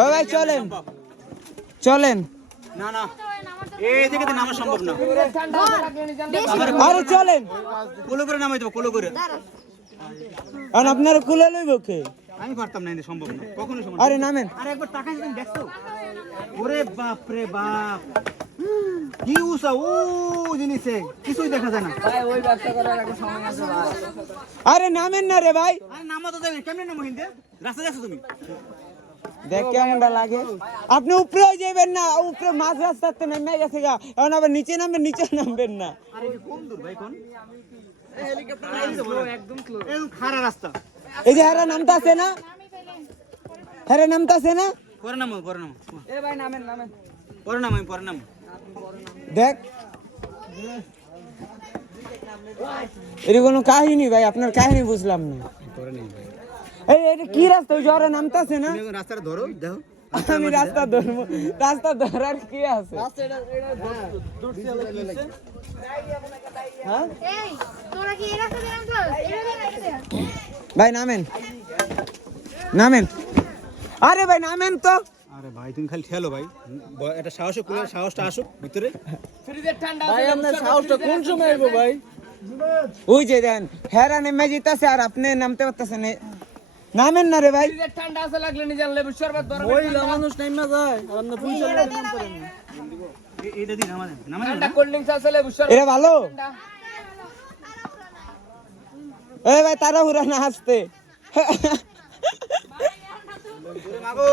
ও ভাই চলেন চলেন। না না এই দিকে তো নামা সম্ভব না। আরে চলেন, কোলো করে নামাই দেবো, কোলো করে। আর আপনারা কুলে লইব কে? আমি পারতাম না, এটা সম্ভব না, কখনোই সম্ভব না। আরে নামেন। আরে একবার তাকাই তুমি দেখছো? ওরে বাপ রে বাপ, কি উসা ও জিনিসে কিছুই দেখা যায় না। আরে নামেন না রে ভাই। আরে নামা তো দেবে, কেমনে নামো হিন্দে? রাস্তা দেখছো তুমি? দেখ কেমনটা লাগে। আপনি উপরে যাবেন না, উপরে মাঝ রাস্তাতে নেমে গেছে গা, এখন আবার নিচে নামবেন, নিচে নামবেন না। আরে কি কোন দূর ভাই, কোন হেলিকপ্টার একদম স্লো, একদম খাড়া রাস্তা। এই যে হেরা নামটা আছে না, হেরা নামটা আছে না, পরে নামো, পরে নামো। এ ভাই নামেন নামেন। পরে নামো, আমি পরে নামো। দেখ এর কোনো কাহিনী ভাই, আপনার কাহিনী বুঝলাম না। পরে নেই ভাই, এই এটা কি রাস্তা, ওই জ্বরে নামতাছে না? তুমি এখন রাস্তাটা ধরো, দেখো। আমি রাস্তা ধরবো, রাস্তা ধরার কি আছে? হ্যাঁ এই তোরা কি এই রাস্তা দিয়ে নামছস? এইভাবে নামছিস? ভাই নামেন নামেন। আরে ভাই নামেন তো। আরে ভাই তুমি খালি ঠেলো ভাই, এটা সাহসে কুলে, সাহসটা আসুক ভিতরে। ভাই আপনার সাহসটা কোন সময় আইবো ভাই? ওই যে দেন হেরা নেমে যেতেছে আর আপনি নামতে পারতেছেন। নামেন না রে ভাই। ঠান্ডা আছে লাগলে নিজের লেবু শরবত বড় ওইলা মানুষ নাইমা যায় আর আপনি পুলিশ নাম করেন। এইটা দিন আমাদের নামাই ঠান্ডা কোল্ড ড্রিঙ্কস আছে লেবু শরবত এটা ভালো। এই ভাই তাড়াহুড়া না আসতে। মাগো।